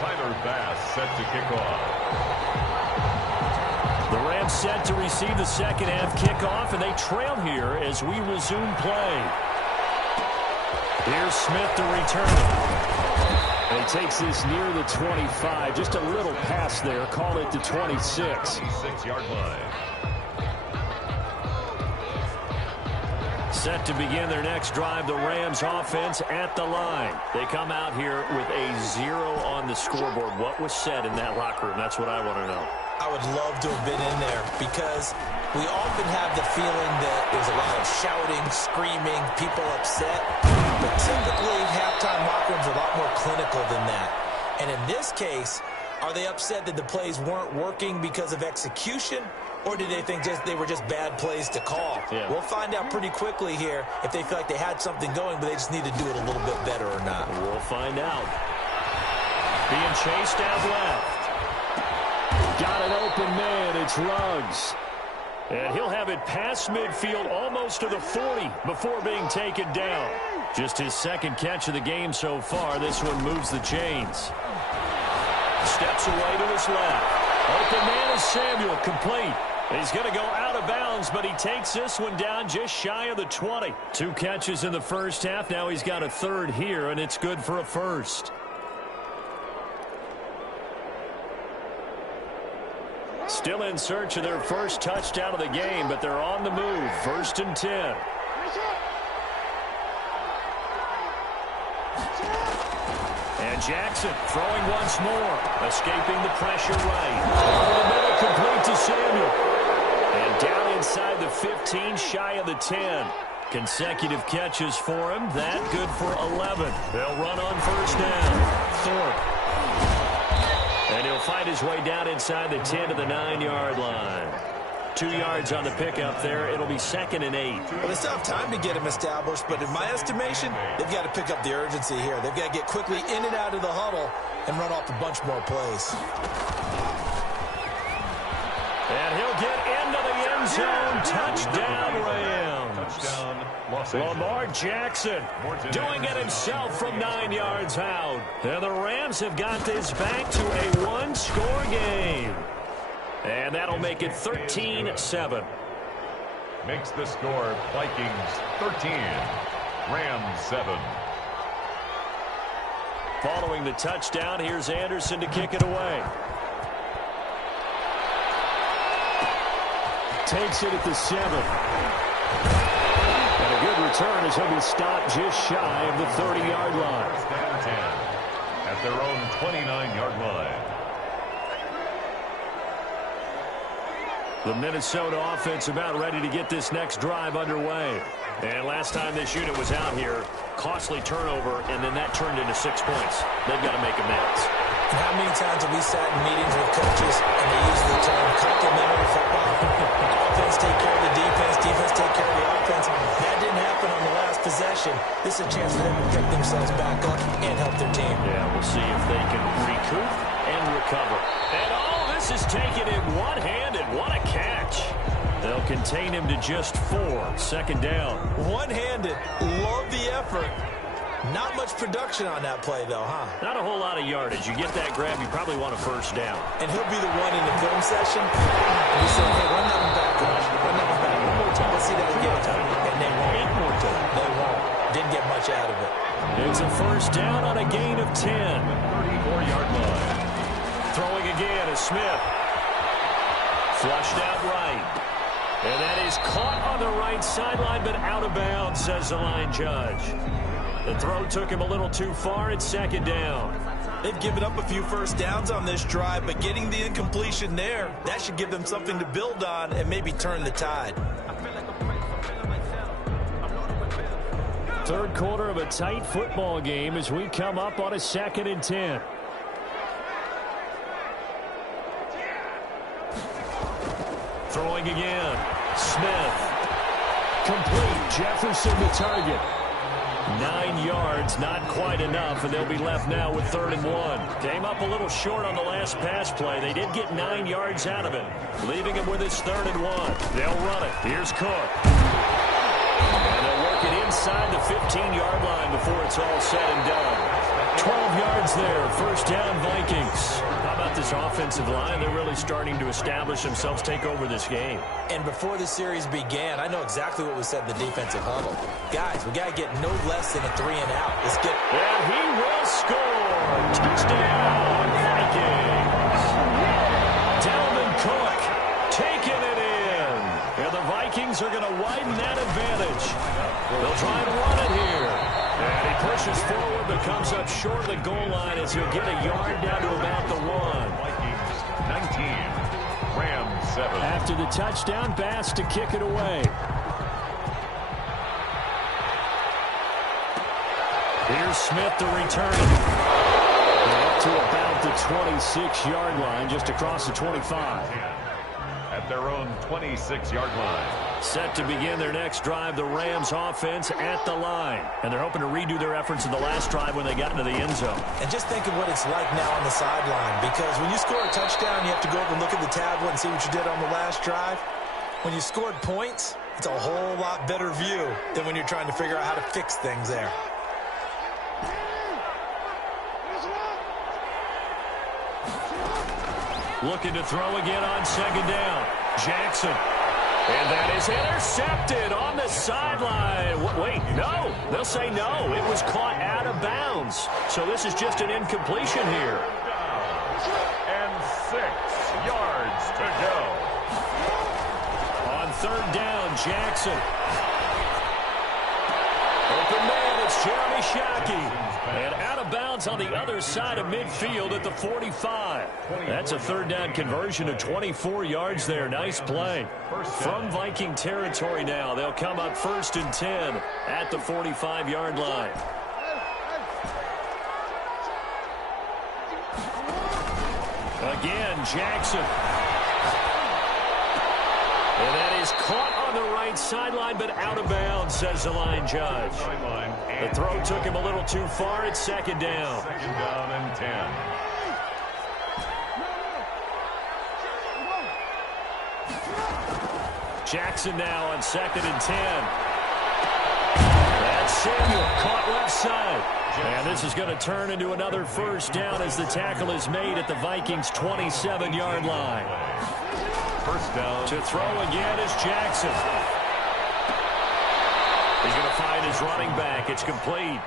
Set to kick off. The Rams set to receive the second half kickoff, and they trail here as we resume play. Here's Smith to return it. And he takes this near the 25. Just a little pass there. Call it the 26. 26-yard line. Set to begin their next drive, the Rams offense at the line. They come out here with a 0 on the scoreboard. What was said in that locker room? That's what I want to know. I would love to have been in there because we often have the feeling that there's a lot of shouting, screaming, people upset. But typically, halftime locker rooms are a lot more clinical than that. And in this case, are they upset that the plays weren't working because of execution? Or did they think they were just bad plays to call? Yeah. We'll find out pretty quickly here if they feel like they had something going, but they just need to do it a little bit better or not. We'll find out. Being chased out left. Got an open man. It's Ruggs. And he'll have it past midfield almost to the 40 before being taken down. Just his second catch of the game so far. This one moves the chains. Steps away to his left. Open man is Samuel, complete. He's going to go out of bounds, but he takes this one down just shy of the 20. 2 catches in the first half. Now he's got a third here, and it's good for a first. Still in search of their first touchdown of the game, but they're on the move. 1st and 10. And Jackson throwing once more, escaping the pressure right. Over the middle, complete to Samuel. And down inside the 15, shy of the 10. Consecutive catches for him. That good for 11. They'll run on first down. Thorpe. And he'll find his way down inside the 10 to the 9-yard line. 2 yards on the pickup there. It'll be 2nd and 8. Well, they still have time to get him established, but in my estimation, they've got to pick up the urgency here. They've got to get quickly in and out of the huddle and run off a bunch more plays. And he'll get into the end zone. Touchdown, Rams. Touchdown, Los Lamar Jackson doing it himself from 9 yards out. And the Rams have got this back to a 1-score game. And that'll make it 13-7. Makes the score Vikings 13, Rams 7. Following the touchdown, here's Anderson to kick it away. Takes it at the 7. And a good return as he'll be stopped just shy of the 30-yard line. 1st and 10 at their own 29-yard line. The Minnesota offense about ready to get this next drive underway. And last time this unit was out here, costly turnover, and then that turned into 6 points. They've got to make amends. And how many times have we sat in meetings with coaches and they use the term complementary football? Offense take care of the defense, defense take care of the offense. That didn't happen on the last possession. This is a chance for them to pick themselves back up and help their team. Yeah, we'll see if they can recoup and recover. And all this is taken in one-handed. What a catch. They'll contain him to just 4. 2nd down. One-handed. Love the effort. Not much production on that play, though, huh? Not a whole lot of yardage. You get that grab, you probably want a 1st down. And he'll be the one in the film session. And we say, hey, run that one back, coach. Run that one back. One more time. Let's see that again. And they won't. 8 more times. They won't. Didn't get much out of it. It's a 1st down on a gain of 10. 34-yard line. Throwing again is Smith. Flushed out right. And that is caught on the right sideline, but out of bounds, says the line judge. The throw took him a little too far. It's 2nd down. They've given up a few 1st downs on this drive, but getting the incompletion there, that should give them something to build on and maybe turn the tide. 3rd quarter of a tight football game as we come up on a 2nd and 10. Throwing again. Smith. Complete. Jefferson the target. 9 yards, not quite enough, and they'll be left now with 3rd and 1. Came up a little short on the last pass play. They did get 9 yards out of it, leaving him with his 3rd and 1. They'll run it. Here's Cook. And they'll work it inside the 15-yard line before it's all said and done. 12 yards yards there. First down, Vikings. How about this offensive line? They're really starting to establish themselves, take over this game. And before the series began, I know exactly what was said in the defensive huddle. Guys, we got to get no less than a 3 and out. Let's get... And he will score. Touchdown, Vikings. Dalvin Cook taking it in. And the Vikings are going to widen that advantage. They'll try and run it here. And he pushes forward, but comes up short of the goal line as he'll get a yard down to about the 1. Vikings 19, Rams 7. After the touchdown, Bass to kick it away. Here's Smith to return it. Up to about the 26-yard line, just across the 25. At their own 26-yard line. Set to begin their next drive, the Rams offense at the line. And they're hoping to redo their efforts in the last drive when they got into the end zone. And just think of what it's like now on the sideline, because when you score a touchdown, you have to go over and look at the tablet and see what you did on the last drive. When you scored points, it's a whole lot better view than when you're trying to figure out how to fix things there. Looking to throw again on second down. Jackson. And that is intercepted on the sideline. Wait, no. They'll say no. It was caught out of bounds. So this is just an incompletion here. And 6 yards to go. On third down, Jackson. Open man, it's Jeremy Shockey. And out of bounds on the other side of midfield at the 45. That's a third down conversion to 24 yards there. Nice play. From Viking territory now, they'll come up 1st and 10 at the 45-yard line. Again, Jackson. And that is caught on the right sideline, but out of bounds, says the line judge. The throw took him a little too far. It's second down. Second down and 10. Jackson now on 2nd and 10. That's Samuel caught left side. And this is going to turn into another first down as the tackle is made at the Vikings' 27-yard line. First down. To throw again is Jackson. He's going to find his running back. It's complete.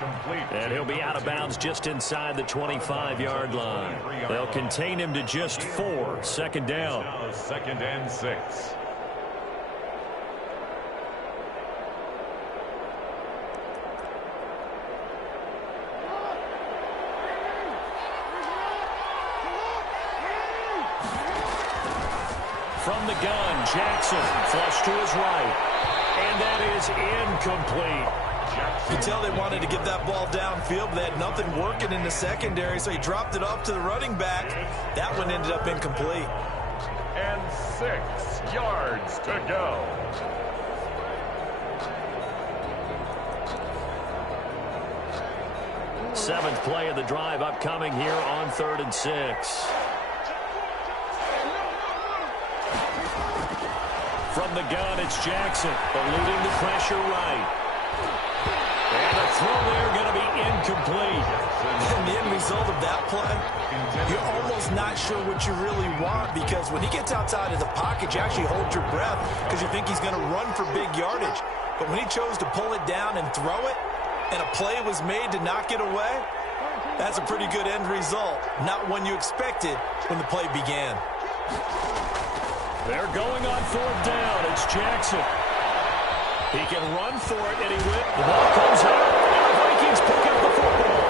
And he'll be out of bounds just inside the 25-yard line. They'll contain him to just 4. Second down. Now 2nd and 6. From the gun, Jackson, flush to his right. And that is incomplete. You tell they wanted to get that ball downfield, but they had nothing working in the secondary, so he dropped it off to the running back. That one ended up incomplete. And 6 yards to go. Seventh play of the drive upcoming here on 3rd and 6. From the gun, it's Jackson, eluding the pressure right. And the throw there going to be incomplete. And the end result of that play, you're almost not sure what you really want, because when he gets outside of the pocket, you actually hold your breath because you think he's going to run for big yardage. But when he chose to pull it down and throw it, and a play was made to knock it away, that's a pretty good end result. Not one you expected when the play began. They're going on 4th down. It's Jackson. He can run for it, and he will. The ball comes out, and the Vikings pick up the football.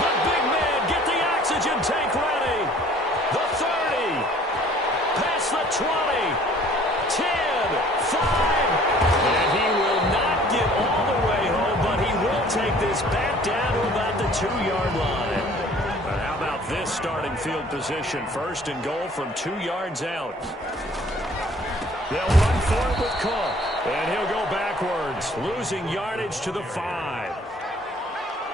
The big man, get the oxygen tank ready. The 30. Past the 20. 10. 5. And he will not get all the way home, but he will take this back down to about the 2-yard line. But how about this starting field position? 1st and goal from 2 yards out. They'll run for it with Cook. And he'll go backwards, losing yardage to the 5.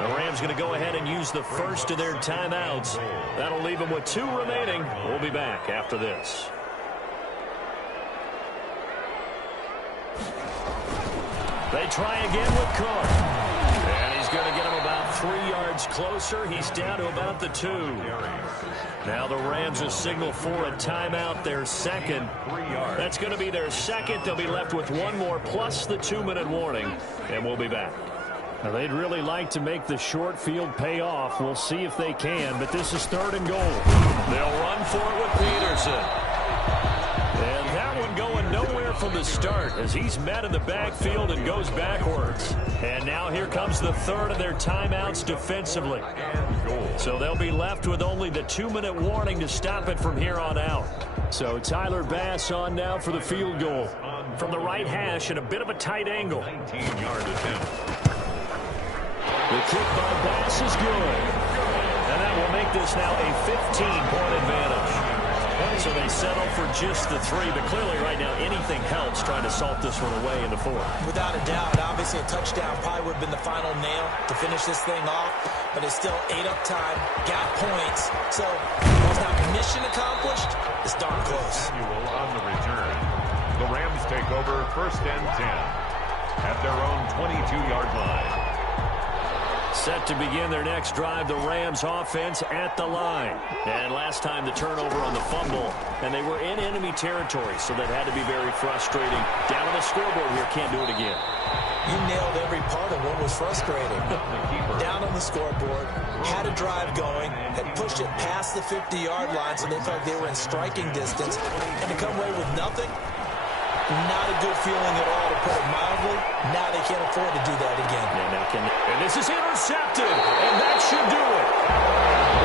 The Rams going to go ahead and use the first of their timeouts. That'll leave them with 2 remaining. We'll be back after this. They try again with Cook. And he's going to get him about 3 yards yards closer. He's down to about the 2. Now the Rams will signal for a timeout, their second. That's going to be their second. They'll be left with one more plus the 2-minute warning, and we'll be back. Now, they'd really like to make the short field pay off. We'll see if they can, but this is 3rd and goal. They'll run for it with Peterson. And that one going nowhere from the start as he's met in the backfield and goes backwards. And now here comes the 3rd of their timeouts defensively. So they'll be left with only the 2-minute warning to stop it from here on out. So Tyler Bass on now for the field goal. From the right hash at a bit of a tight angle. 19-yard attempt. The kick by Bass is good. And that will make this now a 15-point advantage. So they settle for just the 3, but clearly right now anything helps trying to salt this one away in the 4th. Without a doubt, obviously a touchdown probably would have been the final nail to finish this thing off, but it's still 8 up time, got points. So while it's not mission accomplished, it's darn close. On the return, the Rams take over 1st and 10 at their own 22-yard line. Set to begin their next drive, the Rams offense at the line. And last time the turnover on the fumble, and they were in enemy territory, so that had to be very frustrating. Down on the scoreboard here, can't do it again. You nailed every part of what was frustrating. Down on the scoreboard, had a drive going, had pushed it past the 50-yard line, so they felt they were in striking distance, and to come away with nothing, not a good feeling at all, to put it mildly. Now they can't afford to do that again. And this is intercepted, and that should do it.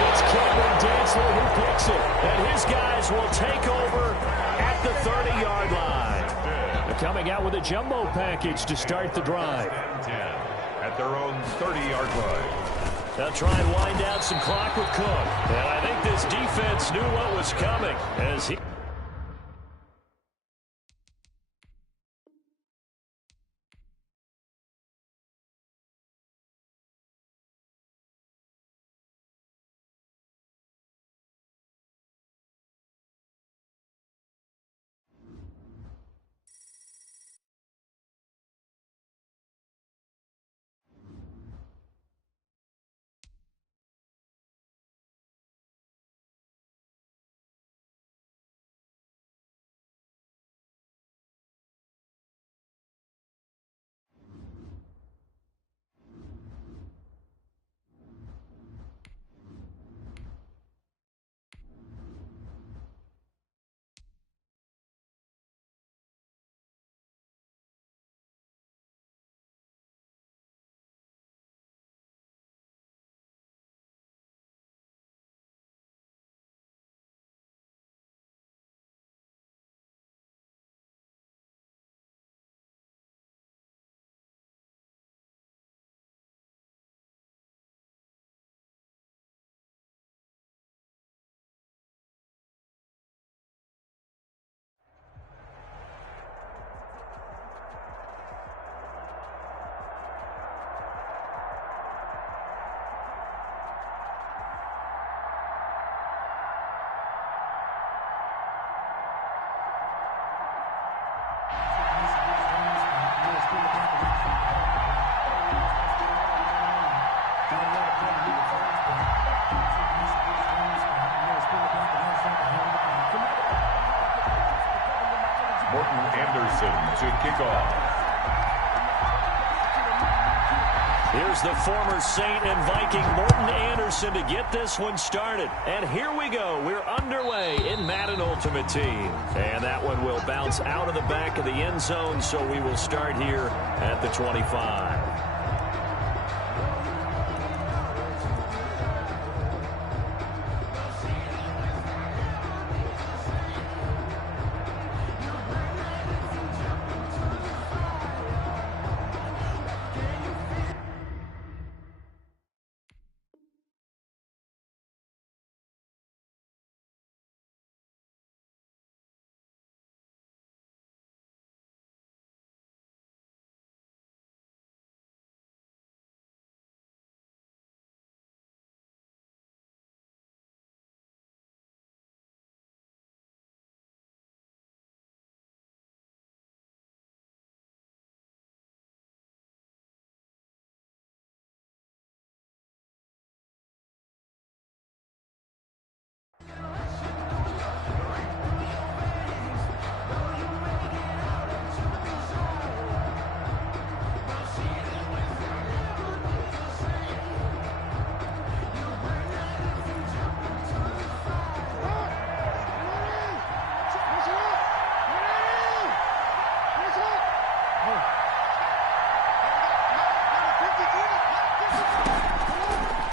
It's Cameron Dantzler who picks it, and his guys will take over at the 30-yard line. They're coming out with a jumbo package to start the drive. 10 at their own 30-yard line. They'll try and wind down some clock with Cook. And I think this defense knew what was coming as he... Anderson to kick off. Here's the former Saint and Viking Morton Anderson to get this one started. And here we go. We're underway in Madden Ultimate Team. And that one will bounce out of the back of the end zone, so we will start here at the 25.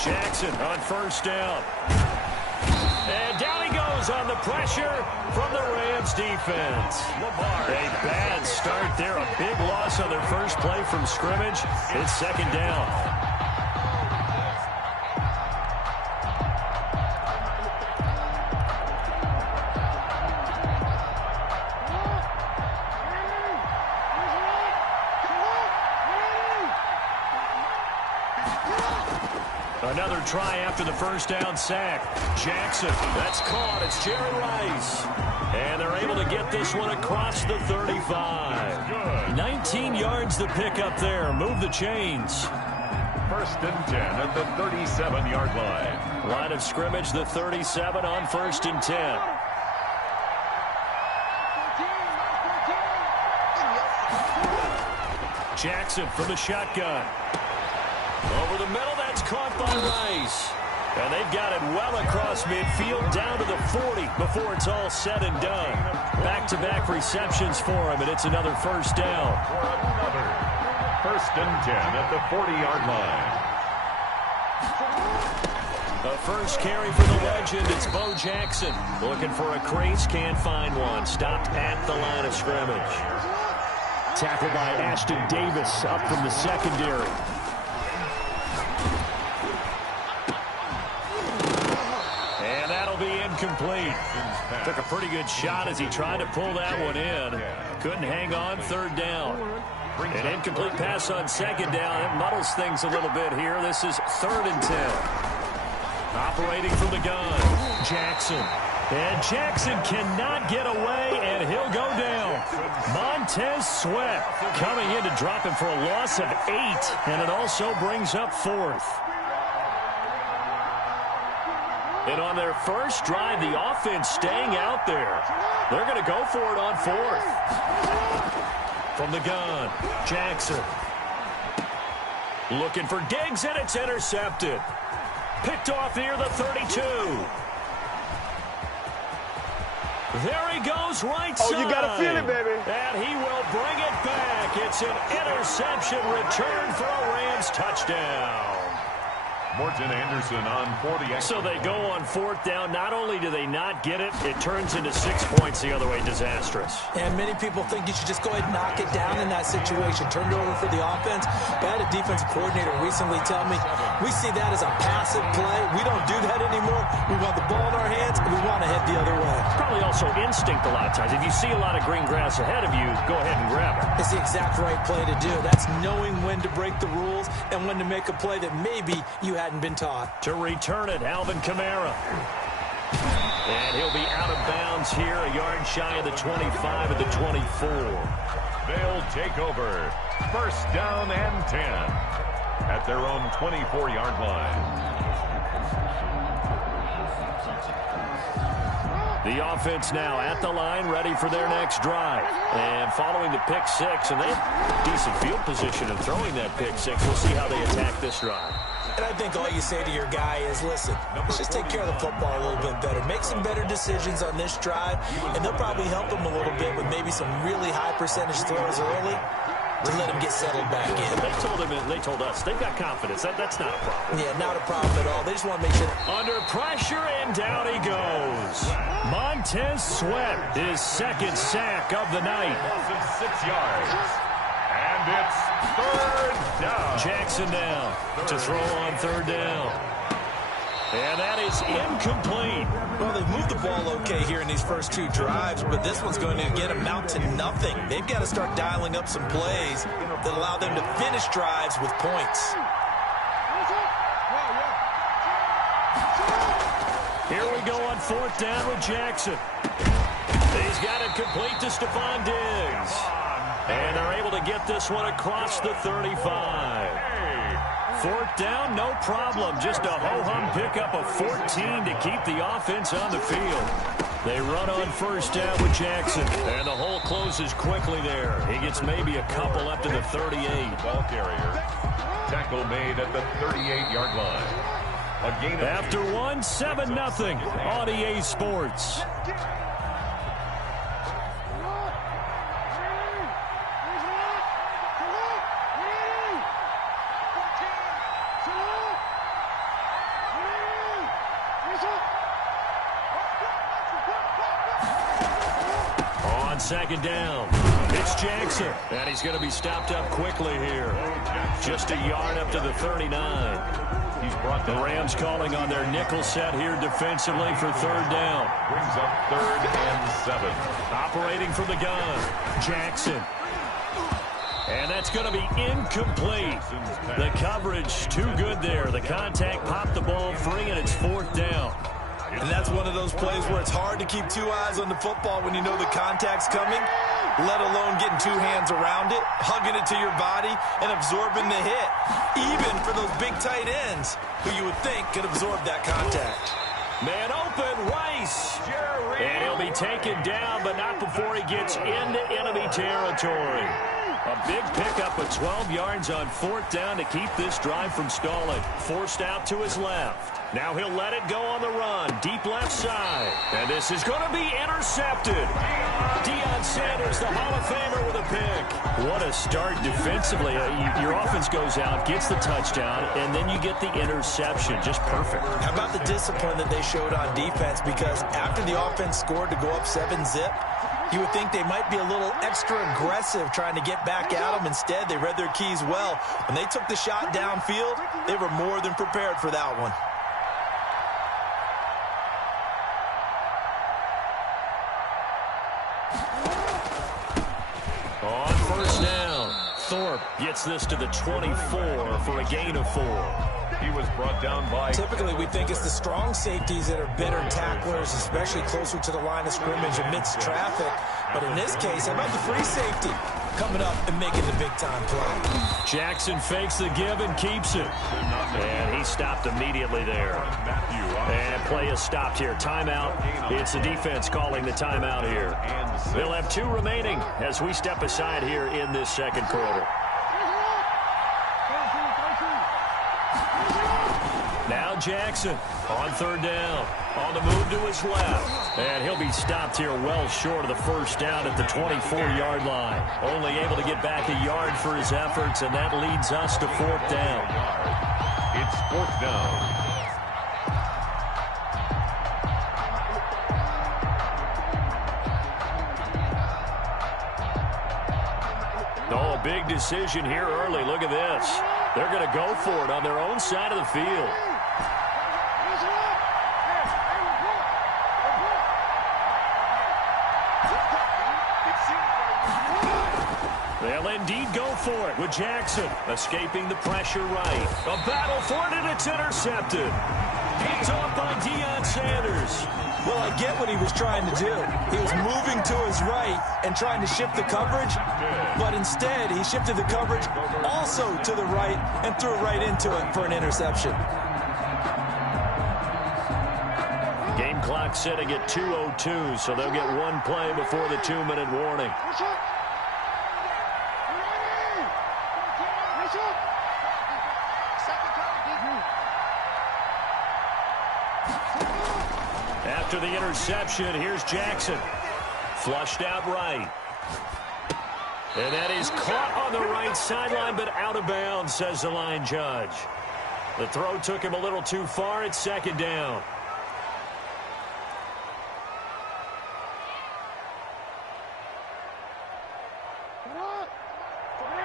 Jackson on first down. And down he goes on the pressure from the Rams defense. A bad start there. A big loss on their first play from scrimmage. It's second down. Another try after the first down sack. Jackson, that's caught. It's Jerry Rice. And they're able to get this one across the 35. 19 yards to pick up there. Move the chains. First and 10 at the 37-yard line. Line of scrimmage, the 37 on first and 10. Jackson from the shotgun. Over the middle, that's caught by Rice. And they've got it well across midfield, down to the 40 before it's all said and done. Back-to-back receptions for him, and it's another first down. For another first and 10 at the 40-yard line. The first carry for the legend, it's Bo Jackson. Looking for a crease, can't find one. Stopped at the line of scrimmage. Tackled by Ashton Davis up from the secondary. Complete. Took a pretty good shot as he tried to pull that one in. Couldn't hang on third down. An incomplete pass on second down. It muddles things a little bit here. This is third and 10. Operating from the gun. Jackson. And Jackson cannot get away, and he'll go down. Montez Sweat coming in to drop him for a loss of 8, and it also brings up fourth. And on their first drive, the offense staying out there. They're going to go for it on fourth. From the gun, Jackson. Looking for Diggs, and it's intercepted. Picked off near the 32. There he goes, right side. Oh, you got to feel it, baby. And he will bring it back. It's an interception return for a Rams touchdown. Morton Anderson on for the extra. So they go on fourth down. Not only do they not get it, it turns into 6 points the other way. Disastrous. And many people think you should just go ahead and knock it down in that situation. Turn it over for the offense. But I had a defensive coordinator recently tell me, we see that as a passive play. We don't do that anymore. We want the ball in our hands, and we want to head the other way. Probably also instinct a lot of times. If you see a lot of green grass ahead of you, go ahead and grab it. It's the exact right play to do. That's knowing when to break the rules and when to make a play that maybe you hadn't been taught. To return it, Alvin Kamara. And he'll be out of bounds here, a yard shy of the 25 at the 24. They'll take over. First down and 10 at their own 24-yard line. The offense now at the line, ready for their next drive. And following the pick six, and they have decent field position in throwing that pick six. We'll see how they attack this drive. And I think all you say to your guy is, listen, let's just take care of the football a little bit better. Make some better decisions on this drive, and they'll probably help him a little bit with maybe some really high percentage throws early to let him get settled back in. They told us they've got confidence. That's not a problem. Yeah, not a problem at all. They just want to make sure. Under pressure, and down he goes. Montez Sweat, his second sack of the night. 6 yards. And it's third down. Jackson now to throw on third down. And that is incomplete. Well, they've moved the ball okay here in these first two drives, but this one's going to get amount to nothing. They've got to start dialing up some plays that allow them to finish drives with points. Here we go on fourth down with Jackson. He's got it complete to Stephon Diggs. And they're able to get this one across the 35. Fourth down, no problem. Just a ho-hum pickup of 14 to keep the offense on the field. They run on first down with Jackson. And the hole closes quickly there. He gets maybe a couple up to the 38. Ball carrier. Tackle made at the 38-yard line. A gain of After 1, 7-0 on EA Sports. second down. It's Jackson, and he's going to be stopped up quickly here. Just a yard up to the 39. He's brought the Rams calling on their nickel set here defensively for third down. Brings up 3rd and 7. Operating from the gun, Jackson. And that's going to be incomplete. The coverage too good there. The contact popped the ball free, and it's 4th down. And that's one of those plays where it's hard to keep two eyes on the football when you know the contact's coming, let alone getting two hands around it, hugging it to your body, and absorbing the hit. Even for those big tight ends who you would think could absorb that contact. Man open, Rice. And he'll be taken down, but not before he gets into enemy territory. A big pickup of 12 yards on 4th down to keep this drive from stalling. Forced out to his left. Now he'll let it go on the run. Deep left side. And this is going to be intercepted. Deion Sanders, the Hall of Famer, with a pick. What a start defensively. Your offense goes out, gets the touchdown, and then you get the interception. Just perfect. How about the discipline that they showed on defense? Because after the offense scored to go up 7-zip, you would think they might be a little extra aggressive trying to get back at them. Instead, they read their keys well. When they took the shot downfield, they were more than prepared for that one. On 1st down, Thorpe gets this to the 24 for a gain of 4. He was brought down by... Typically, we think it's the strong safeties that are better tacklers, especially closer to the line of scrimmage amidst traffic. But in this case, how about the free safety coming up and making the big-time play? Jackson fakes the give and keeps it. And he stopped immediately there. And play is stopped here. Timeout. It's the defense calling the timeout here. They'll have 2 remaining as we step aside here in this second quarter. Now Jackson on 3rd down. On the move to his left. And he'll be stopped here well short of the 1st down at the 24-yard line. Only able to get back a yard for his efforts, and that leads us to 4th down. It's 4th down. Oh, a big decision here early. Look at this. They're going to go for it on their own side of the field. They'll indeed go for it with Jackson escaping the pressure right. A battle for it, and it's intercepted. Picked off by Deion Sanders. Well, I get what he was trying to do. He was moving to his right and trying to shift the coverage, but instead he shifted the coverage also to the right and threw it right into it for an interception. Game clock sitting at 2:02, so they'll get 1 play before the 2-minute warning. After the interception, here's Jackson. Flushed out right. And that is caught on the right sideline, but out of bounds, says the line judge. The throw took him a little too far. It's 2nd down.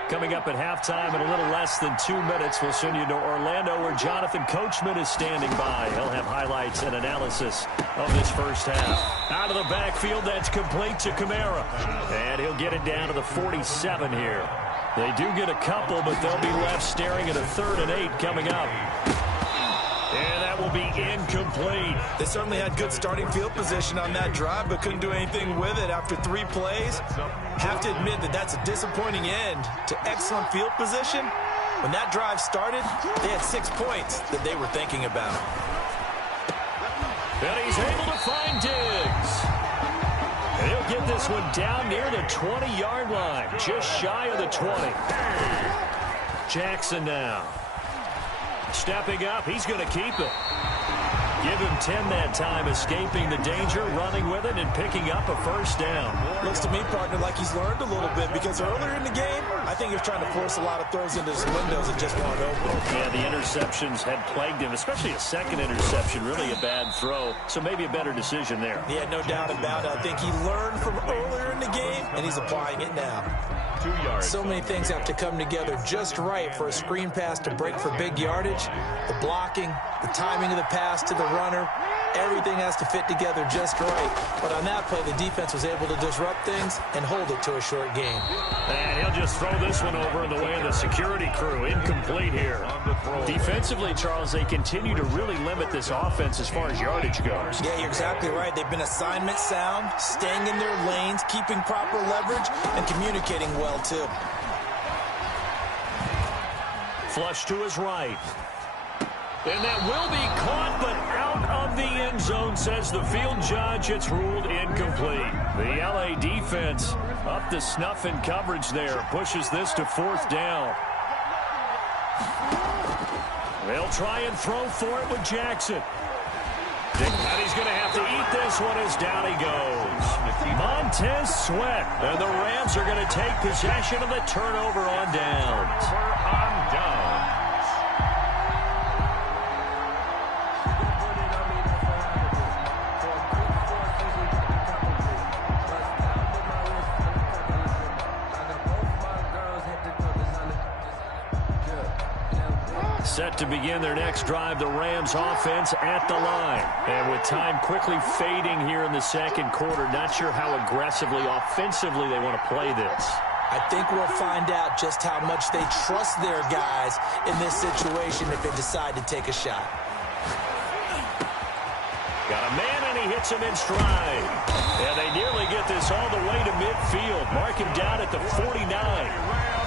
Coming up at halftime in a little less than 2 minutes, we'll send you to Orlando where Jonathan Coachman is standing by. He'll have highlights and analysis of this first half. Out of the backfield, that's complete to Kamara. And he'll get it down to the 47 here. They do get a couple, but they'll be left staring at a 3rd and 8 coming up. And that will be incomplete. They certainly had good starting field position on that drive, but couldn't do anything with it after 3 plays. Have to admit that that's a disappointing end to excellent field position. When that drive started, they had 6 points that they were thinking about. And he's able to find Diggs. And he'll get this one down near the 20-yard line, just shy of the 20. Jackson now. Stepping up, he's going to keep it. Give him 10 that time, escaping the danger, running with it, and picking up a first down. Looks to me, partner, like he's learned a little bit, because earlier in the game, I think he was trying to force a lot of throws into his windows that just weren't open. Yeah, the interceptions had plagued him, especially a second interception, really a bad throw. So maybe a better decision there. Yeah, no doubt about it. I think he learned from earlier in the game, and he's applying it now. 2 yards. So many things have to come together just right for a screen pass to break for big yardage. The blocking, the timing of the pass to the runner, everything has to fit together just right. But on that play, the defense was able to disrupt things and hold it to a short game. And he'll just throw this one over in the way of the security crew. Incomplete here. Defensively, Charles, they continue to really limit this offense as far as yardage goes. Yeah, you're exactly right. They've been assignment sound, staying in their lanes, keeping proper leverage, and communicating well, too. Flush to his right. And that will be caught, but out of the end zone, says the field judge. It's ruled incomplete. The LA defense up to snuff in coverage there. Pushes this to 4th down. They'll try and throw for it with Jackson. And he's going to have to eat this one as down he goes. Montez Sweat. And the Rams are going to take possession of the turnover on downs. Set to begin their next drive, the Rams offense at the line. And with time quickly fading here in the second quarter, not sure how aggressively, offensively they want to play this. I think we'll find out just how much they trust their guys in this situation if they decide to take a shot. Got a man, and he hits him in stride. And they nearly get this all the way to midfield. Mark him down at the 49.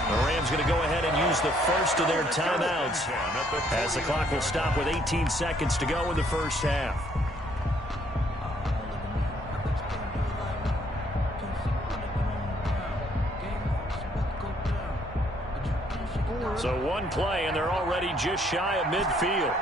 The Rams going to go ahead and use the first of their timeouts as the clock will stop with 18 seconds to go in the first half. So one play, and they're already just shy of midfield.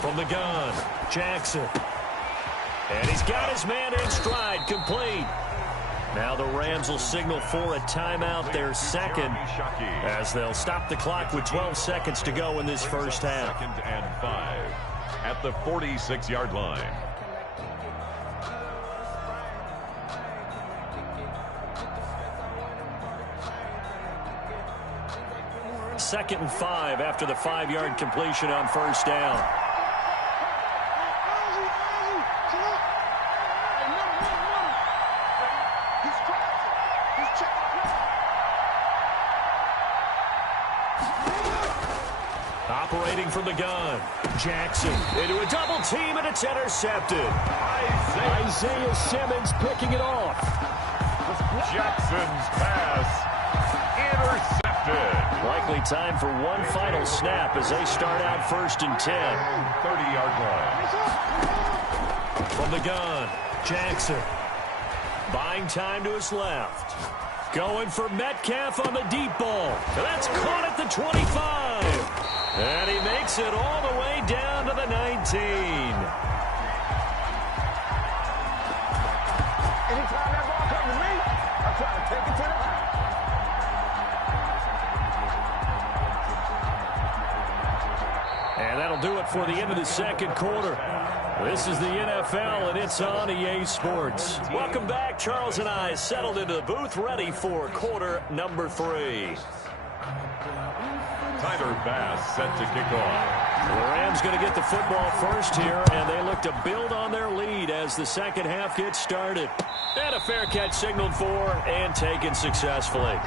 From the gun, Jackson. And he's got his man in stride, complete. Now the Rams will signal for a timeout, their second, as they'll stop the clock with 12 seconds to go in this first half. 2nd and 5 at the 46-yard line. Second and 5 after the 5-yard completion on first down. Operating from the gun, Jackson into a double team, and it's intercepted. Isaiah Simmons picking it off. Jackson's pass intercepted. Likely time for one final snap as they start out 1st and 10. 30-yard line. From the gun, Jackson. Buying time to his left. Going for Metcalf on the deep ball. That's caught at the 25. And he makes it all the way down to the 19. Anytime that ball comes to me, I try to take it to the house. And that'll do it for the end of the second quarter. This is the NFL, and it's on EA Sports. Welcome back. Charles and I settled into the booth, ready for quarter number 3. Tyler Bass set to kick off. The Rams going to get the football first here, and they look to build on their lead as the second half gets started. And a fair catch signaled for and taken successfully.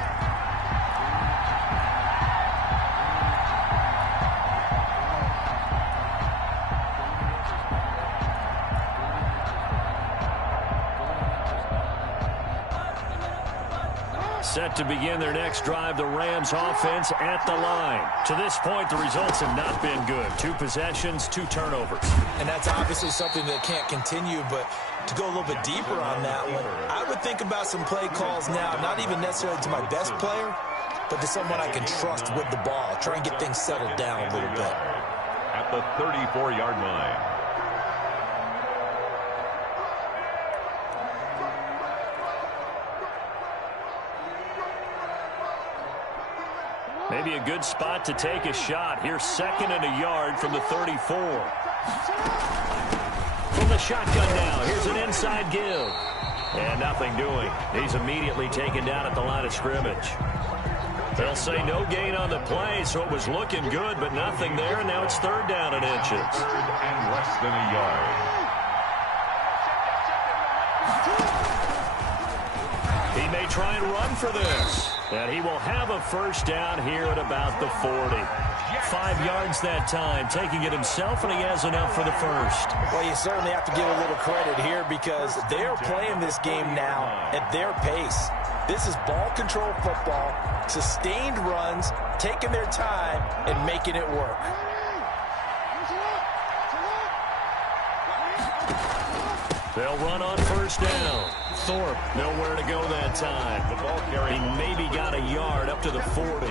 set to begin their next drive. The Rams offense at the line. To this point, the results have not been good. 2 possessions, 2 turnovers. And that's obviously something that can't continue, but to go a little bit deeper on that one, I would think about some play calls now, not even necessarily to my best player, but to someone I can trust with the ball. Try and get things settled down a little bit. At the 34-yard line. Maybe a good spot to take a shot. Here's 2nd and a yard from the 34. From the shotgun now, here's an inside give. And nothing doing. He's immediately taken down at the line of scrimmage. They'll say no gain on the play, so it was looking good, but nothing there, and now it's 3rd down and inches. 3rd and less than a yard. He may try and run for this. And he will have a 1st down here at about the 40. 5 yards that time, taking it himself, and he has enough for the 1st. Well, you certainly have to give a little credit here because they're playing this game now at their pace. This is ball control football, sustained runs, taking their time, and making it work. They'll run on 1st down. Thorpe, nowhere to go that time. The ball carrying. He maybe got a yard up to the 40.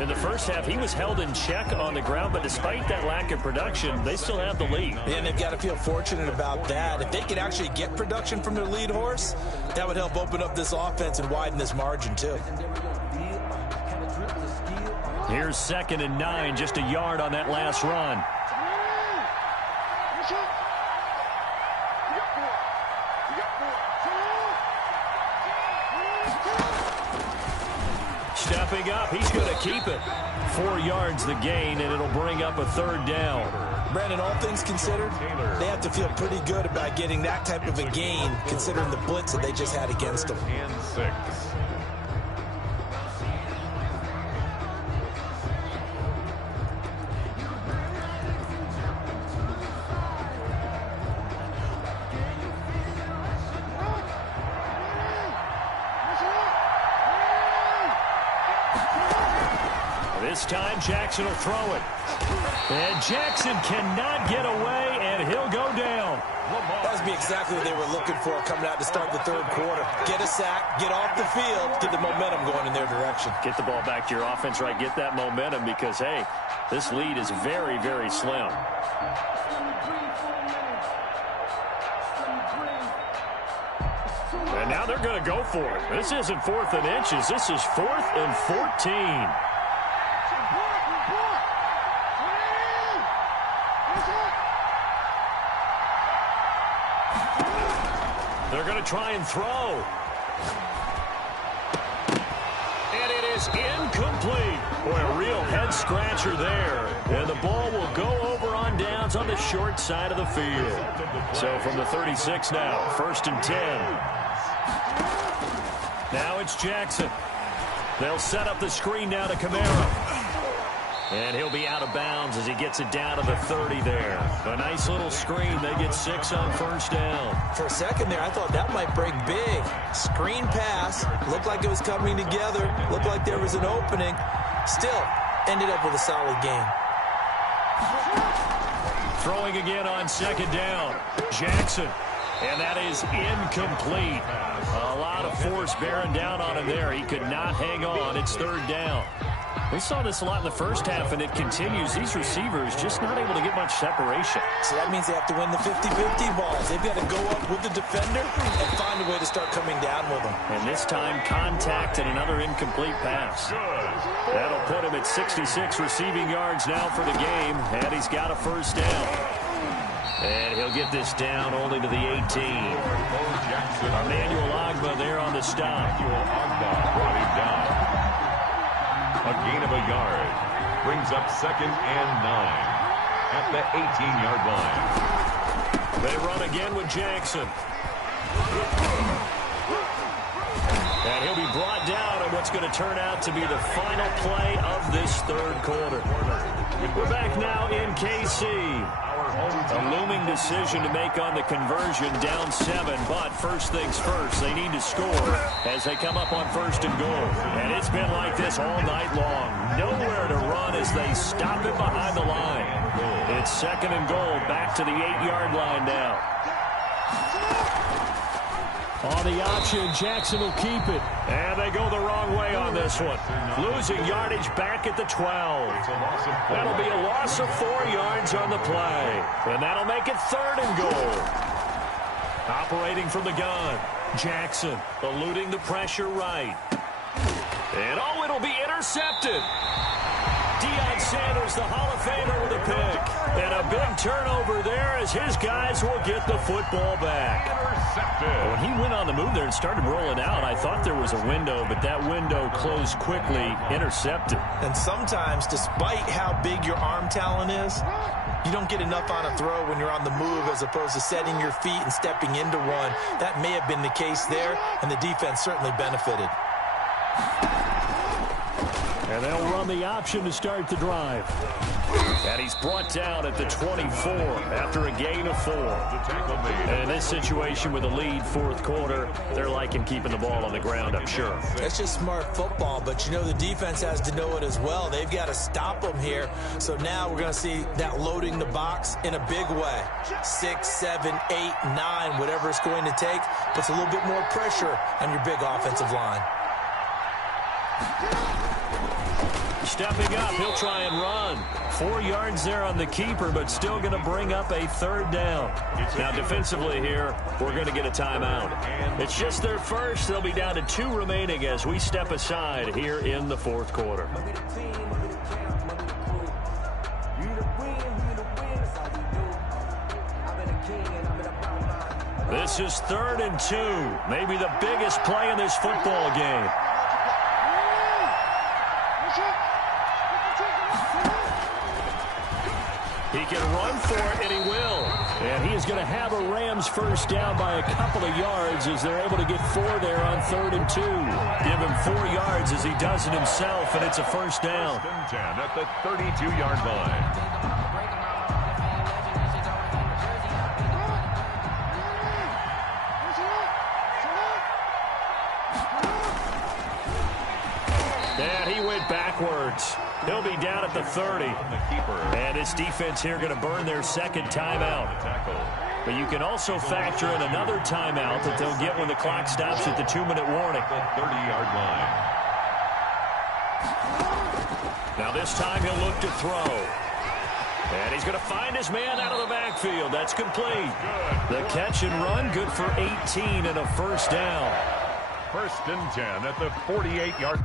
In the first half, he was held in check on the ground, but despite that lack of production, they still have the lead. And they've got to feel fortunate about that. If they could actually get production from their lead horse, that would help open up this offense and widen this margin, too. Here's 2nd and 9, just a yard on that last run. Stepping up, he's going to keep it. 4 yards the gain, and it'll bring up a 3rd down. Brandon, all things considered, they have to feel pretty good about getting that type of a gain, considering the blitz that they just had against them. And 6. This time, Jackson will throw it. And Jackson cannot get away, and he'll go down. That would be exactly what they were looking for coming out to start the 3rd quarter. Get a sack, get off the field, get the momentum going in their direction. Get the ball back to your offense, right? Get that momentum because, hey, this lead is very, very slim. And now they're going to go for it. This isn't 4th and inches. This is 4th and 14. They're going to try and throw. And it is incomplete. Boy, a real head-scratcher there. And the ball will go over on downs on the short side of the field. So from the 36 now, 1st and 10. Now it's Jackson. They'll set up the screen now to Kamara. And he'll be out of bounds as he gets it down to the 30 there. A nice little screen. They get 6 on 1st down. For a second there, I thought that might break big. Screen pass. Looked like it was coming together. Looked like there was an opening. Still, ended up with a solid game. Throwing again on 2nd down. Jackson. And that is incomplete. A lot of force bearing down on him there. He could not hang on. It's 3rd down. We saw this a lot in the first half, and it continues. These receivers just not able to get much separation. So that means they have to win the 50-50 balls. They've got to go up with the defender and find a way to start coming down with them. And this time, contact and another incomplete pass. That'll put him at 66 receiving yards now for the game, and he's got a 1st down. And he'll get this down only to the 18. Emmanuel Ogbah there on the stop. Brought him down. A gain of a yard. Brings up 2nd and 9 at the 18-yard line. They run again with Jackson. And he'll be brought down in what's going to turn out to be the final play of this third quarter. We're back now in KC. A looming decision to make on the conversion, down 7. But first things first, they need to score as they come up on first and goal. And it's been like this all night long. Nowhere to run as they stop it behind the line. It's second and goal, back to the 8-yard line now. On the option, Jackson will keep it. And they go the wrong way on this one. Losing yardage back at the 12. That'll be a loss of 4 yards on the play. And that'll make it third and goal. Operating from the gun, Jackson eluding the pressure right. And oh, it'll be intercepted. Deion Sanders, the Hall of Famer, with a pick. And a big turnover there as his guys will get the football back. When he went on the move there and started rolling out, I thought there was a window, but that window closed quickly, intercepted. And sometimes, despite how big your arm talent is, you don't get enough on a throw when you're on the move as opposed to setting your feet and stepping into one. That may have been the case there, and the defense certainly benefited. And they'll run the option to start the drive. And he's brought down at the 24 after a gain of 4. And in this situation with a lead fourth quarter, they're liking keeping the ball on the ground, I'm sure. That's just smart football, but you know the defense has to know it as well. They've got to stop them here. So now we're going to see that loading the box in a big way. 6, 7, 8, 9, whatever it's going to take, puts a little bit more pressure on your big offensive line. Stepping up, he'll try and run. 4 yards there on the keeper, but still going to bring up a third down. Now, defensively here, we're going to get a timeout. It's just their first. They'll be down to 2 remaining as we step aside here in the fourth quarter. This is 3rd and 2. Maybe the biggest play in this football game. He can run for it, and he will. And he is going to have a Rams first down by a couple of yards as they're able to get 4 there on 3rd and 2. Give him 4 yards as he does it himself, and it's a first down. 10 at the 32-yard line. And he went backwards. He'll be down at the 30. And his defense here going to burn their second timeout. But you can also factor in another timeout that they'll get when the clock stops at the 2-minute warning. The 30-yard line. Now this time he'll look to throw. And he's going to find his man out of the backfield. That's complete. The catch and run, good for 18 and a first down. 1st and 10 at the 48-yard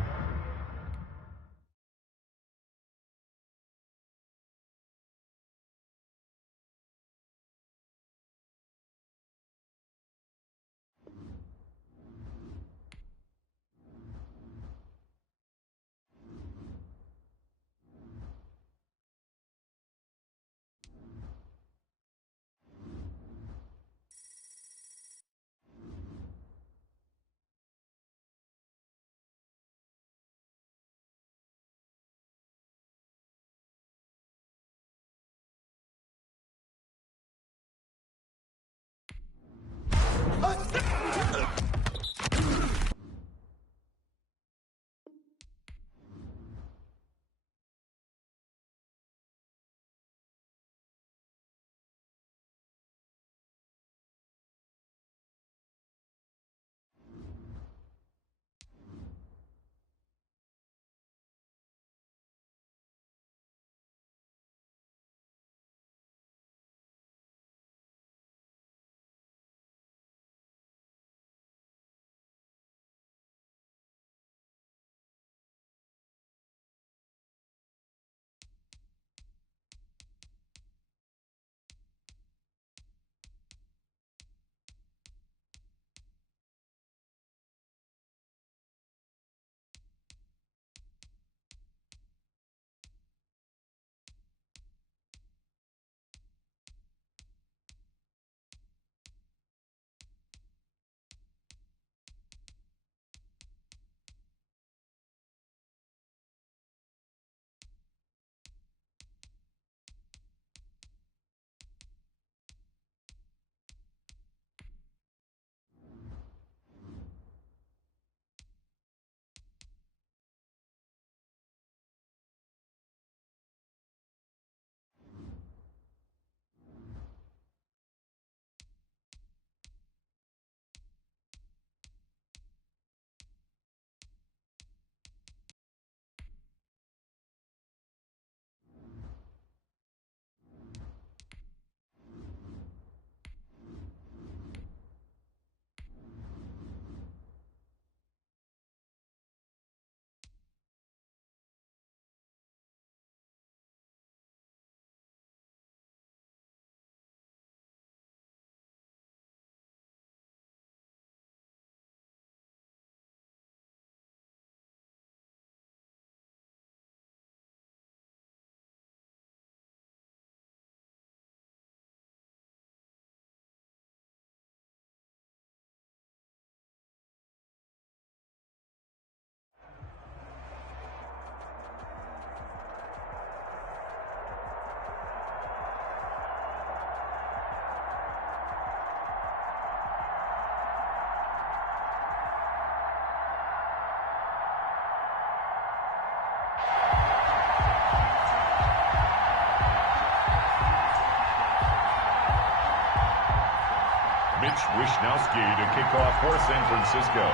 Mitch Wishnowsky to kick off for San Francisco.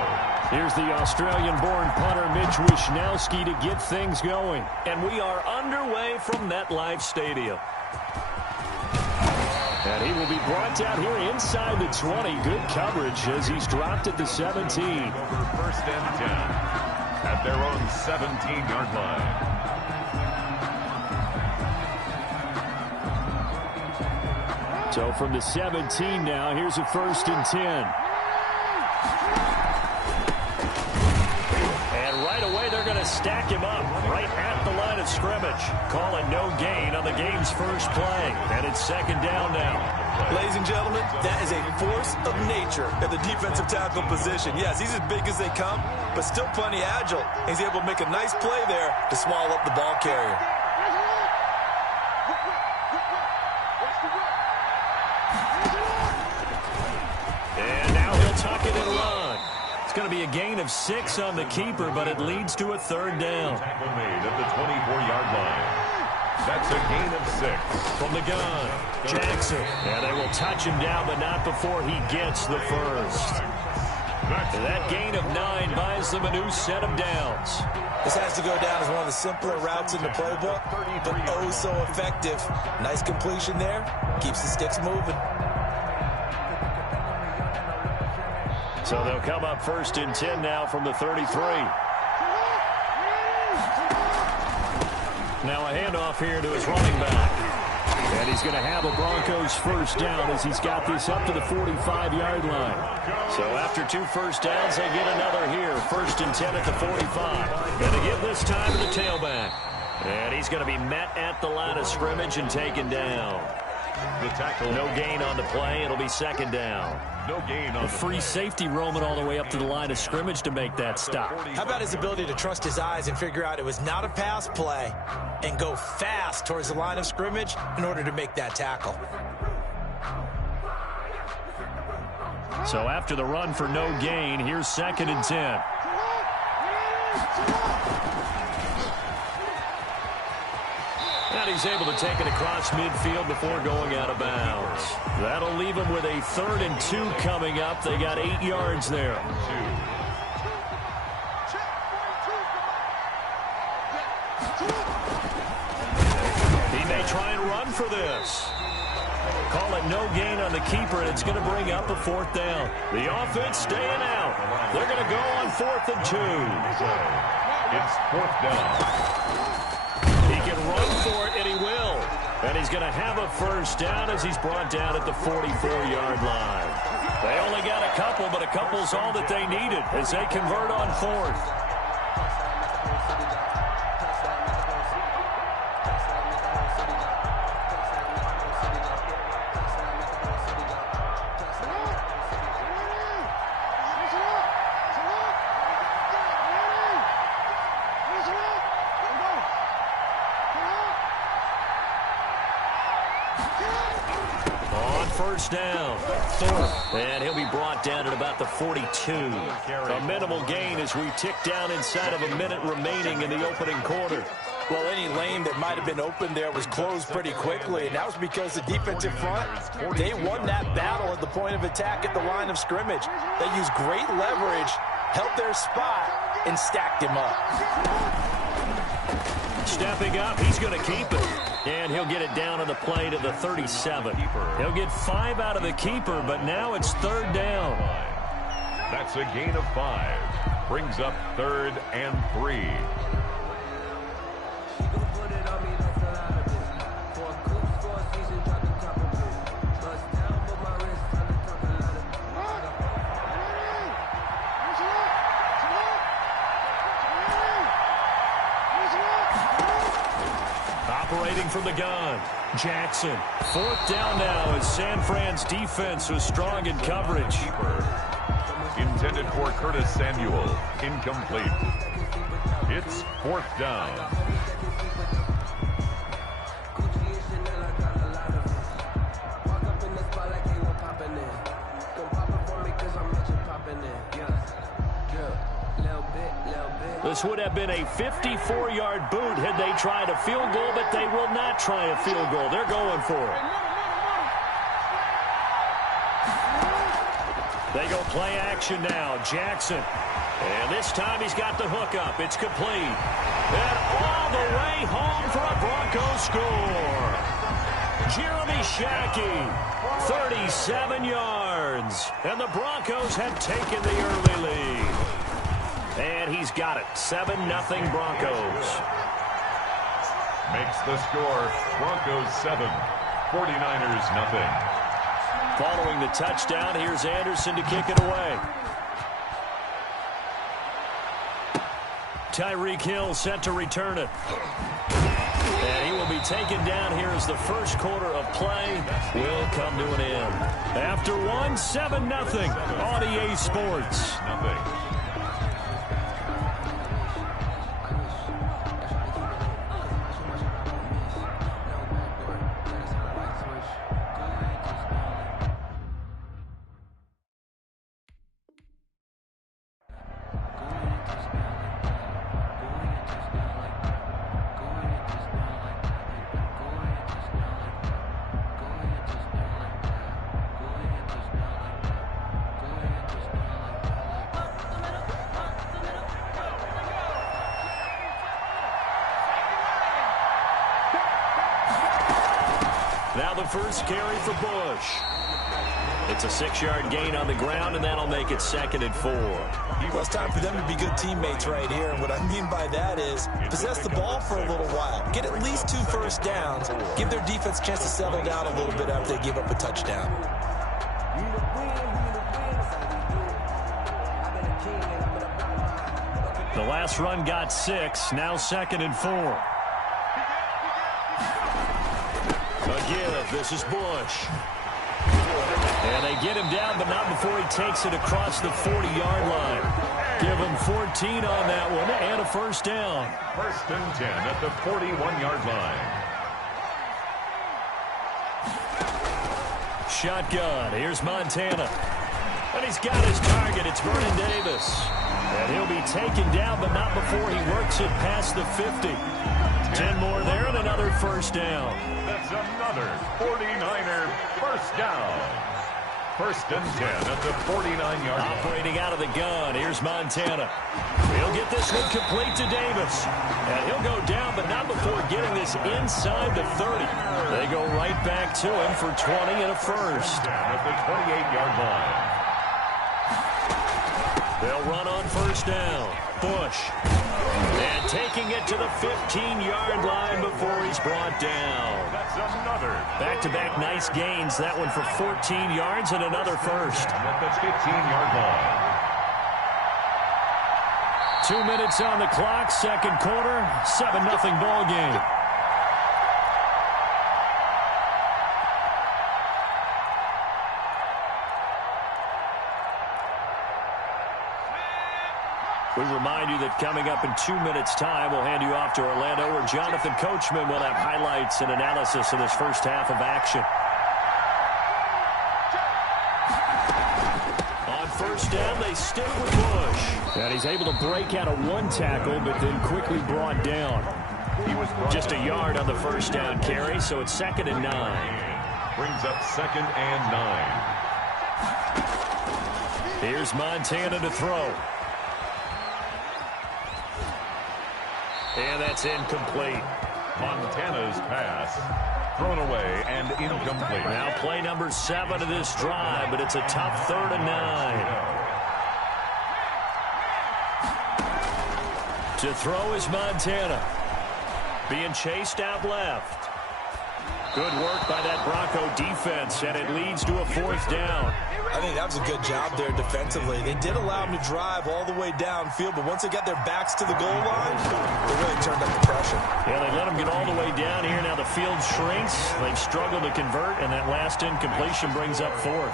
Here's the Australian-born punter Mitch Wishnowsky to get things going. And we are underway from MetLife Stadium. And he will be brought down here inside the 20. Good coverage as he's dropped at the 17. First and 10 at their own 17-yard line. So from the 17 now, here's a 1st and 10. And right away, they're going to stack him up right at the line of scrimmage. Call it no gain on the game's first play. And it's 2nd down now. Ladies and gentlemen, that is a force of nature at the defensive tackle position. Yes, he's as big as they come, but still plenty agile. He's able to make a nice play there to swallow up the ball carrier. And now he'll tuck it and run. It's going to be a gain of 6 on the keeper, but it leads to a 3rd down. Tackle made at the 24-yard line. That's a gain of 6. From the gun, Jackson. And they will touch him down, but not before he gets the first. And that gain of 9 buys them a new set of downs. This has to go down as one of the simpler routes in the playbook, but oh so effective. Nice completion there. Keeps the sticks moving. So they'll come up 1st and 10 now from the 33. Now a handoff here to his running back. And he's going to have a Broncos 1st down as he's got this up to the 45-yard line. So after 2 first downs, they get another here. 1st and 10 at the 45. And again this time to the tailback. And he's going to be met at the line of scrimmage and taken down. The tackle. No gain on the play. It'll be 2nd down. No gain on the free safety roaming all the way up to the line of scrimmage to make that stop. How about his ability to trust his eyes and figure out it was not a pass play and go fast towards the line of scrimmage in order to make that tackle. So after the run for no gain, here's 2nd and 10. And he's able to take it across midfield before going out of bounds. That'll leave him with a 3rd and 2 coming up. They got 8 yards there. He may try and run for this. Call it no gain on the keeper, and it's going to bring up a 4th down. The offense staying out. They're going to go on 4th and 2. It's 4th down. He can run for it, and he will. And he's going to have a 1st down as he's brought down at the 44-yard line. They only got a couple, but a couple's all that they needed as they convert on 4th. Down, Thorpe, and he'll be brought down at about the 42. A minimal gain as we tick down inside of a minute remaining in the opening quarter. Well, any lane that might have been open there was closed pretty quickly, and that was because the defensive front, they won that battle at the point of attack at the line of scrimmage. They used great leverage, held their spot, and stacked him up. Stepping up, he's going to keep it. And he'll get it down on the play to the 37. He'll get 5 out of the keeper, but now it's 3rd down. That's a gain of 5. Brings up 3rd and 3. Operating from the gun, Jackson. 4th down now as San Fran's defense was strong in coverage. Intended for Curtis Samuel. Incomplete. It's 4th down. This would have been a 54-yard boot had they tried a field goal, but they will not try a field goal. They're going for it. They go play action now. Jackson. And this time he's got the hookup. It's complete. And all the way home for a Broncos score. Jeremy Shackey, 37 yards. And the Broncos have taken the early lead. And he's got it. 7-0 Broncos. Makes the score Broncos 7, 49ers nothing. Following the touchdown, here's Anderson to kick it away. Tyreek Hill set to return it. And he will be taken down here as the first quarter of play will come to an end. After one, 7-0 on EA Sports. Nothing. Now the first carry for Bush. It's a 6-yard gain on the ground, and that'll make it 2nd and 4. Well, it's time for them to be good teammates right here. And what I mean by that is possess the ball for a little while. Get at least 2 first downs. Give their defense a chance to settle down a little bit after they give up a touchdown. The last run got 6. Now 2nd and 4. Again, this is Bush. And they get him down, but not before he takes it across the 40-yard line. Give him 14 on that one and a first down. 1st and 10 at the 41-yard line. Shotgun. Here's Montana. And he's got his target. It's Vernon Davis. And he'll be taken down, but not before he works it past the 50. 10 more there and another first down. That's another 49er first down. 1st and 10 at the 49-yard line. Operating out of the gun. Here's Montana. He'll get this one complete to Davis. And he'll go down, but not before getting this inside the 30. They go right back to him for 20 and a first. At the 28-yard line. They'll run on first down. Bush. And taking it to the 15-yard line before he's brought down. That's another. Back-to-back nice gains. That one for 14 yards and another first. At the 15-yard line. 2 minutes on the clock, second quarter, 7-0 ball game. We remind you that coming up in 2 minutes' time, we'll hand you off to Orlando, where Jonathan Coachman will have highlights and analysis of this first half of action. On first down, they stick with Bush. And he's able to break out of one tackle, but then quickly brought down. Just a yard on the first down carry, so it's 2nd and 9. Brings up 2nd and 9. Here's Montana to throw. And that's incomplete. Montana's pass thrown away and incomplete. Now play number 7 of this drive, but it's a tough 3rd and 9. To throw is Montana. Being chased out left. Good work by that Bronco defense, and it leads to a 4th down. I think that was a good job there defensively. They did allow them to drive all the way downfield, but once they got their backs to the goal line, they really turned up the pressure. Yeah, they let them get all the way down here. Now the field shrinks. They've struggled to convert, and that last incompletion brings up 4th.